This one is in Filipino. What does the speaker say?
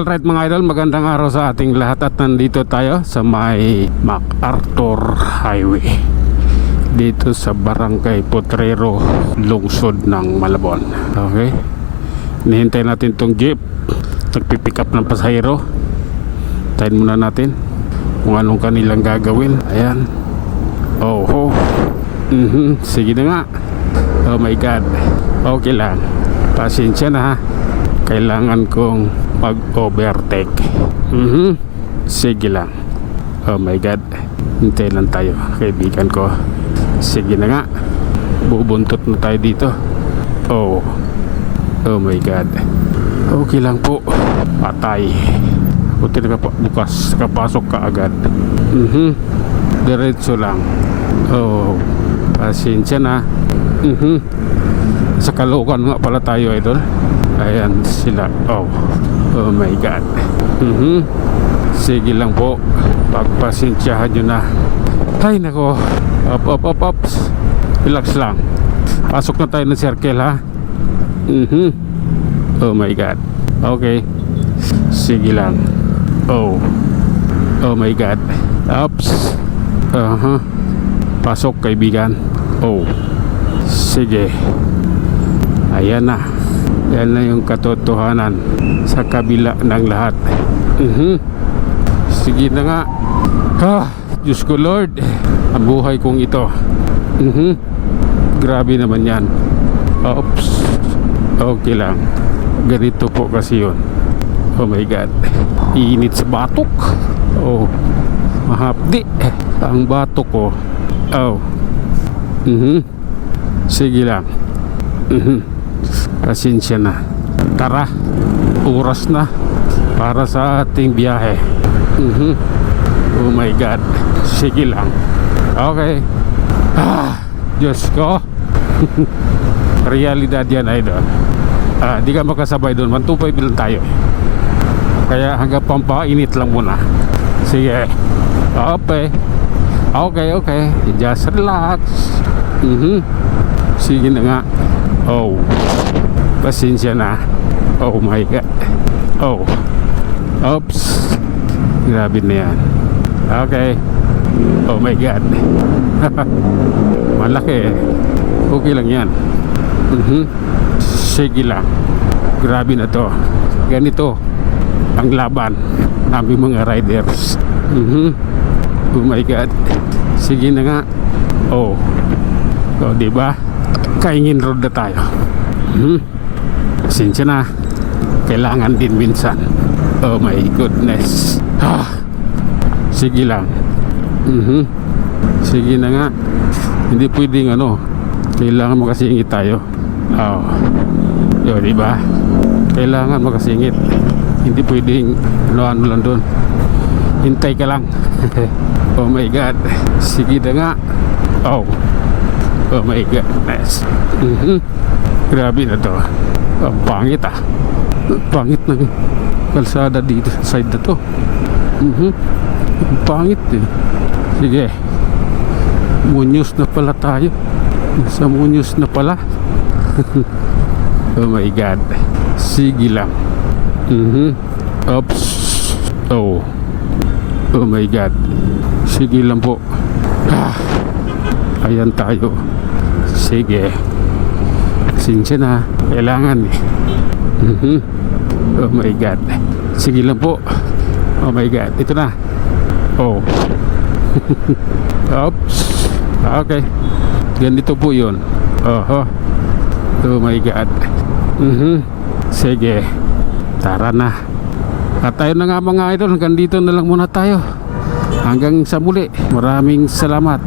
Alright mga idol, magandang araw sa ating lahat at nandito tayo sa may MacArthur Highway dito sa Barangay Potrero, lungsod ng Malabon. Okay, hinihintay natin tong jeep, nagpipick up ng pasahero. Tayin muna natin kung anong kanilang gagawin. Ayan, oh. Sige na nga. Oh my god, okay lang, pasensya na ha. Kailangan kong mag-overtake. Sige lang. Oh my god, hintay lang tayo kaibigan ko. Sige na nga, bubuntot na tayo dito. Oh my god, okay lang po. Patay, buti bukas kapasok ka agad. Diretso lang. Oh, pasensya na. Sa Caloocan nga pala tayo, idol. Ayan sila. Oh my god. Sige lang po, pagpasensyahan nyo na. Ay nako, ups. Relax lang, pasok na tayo ng circle ha. Oh my god, okay, sige lang. Oh my god, ups. Pasok kaibigan. Oh, sige. Ayan na. Yan na yung katotohanan sa kabila ng lahat. Sige na nga. Diyos ko Lord, ang buhay kong ito. Grabe naman yan. Oops, okay lang. Ganito po kasi yun. Oh my god, iinit sa batok. Oh, mahapdi ang batok ko. Oh. Sige lang. Pasensya na. Tara, oras na para sa ating biyahe. Oh my god, sige lang. Okay. Diyos ko. Realidad yan, idol. Di ka makasabay doon, 125 lang tayo. Kaya hanggang pampainit lang muna. Sige. Okay, just relax. Sige na nga. Oh, pasensya na. Oh my god. Oh, oops, grabe na yan. Okay. Oh my god. Malaki. Okay lang yan. Sige lang. Grabe na to. Ganito ang laban namin mga riders. Oh my god. Sige na nga. Oh, diba? Kaingin road na tayo. Pasensya na, kailangan din minsan. Oh my goodness. Sige lang. Sige na nga. Hindi pwedeng kailangan makasingit tayo. Diba? Kailangan makasingit. Hindi pwedeng ano lang doon. Hintay ka lang. Oh my god. Sige na nga. Oh my goodness. Grabe na to. Ang pangit pangit ng kalsada dito sa side na to. Ang pangit eh. Sige, Muñoz na pala tayo. Nasa Muñoz na pala. Oh my god, sige lang. Oops. Oh my god, sige lang po. Ayan tayo. Sige, pasensya na, kailangan eh. Oh my god, sige lang po. Oh my god, ito na. Oh. Oops. Okay, ganito po yun. Oh my god. Sige, tara na. At tayo na nga mga idol, hanggang dito na lang muna tayo. Hanggang sa muli, maraming salamat.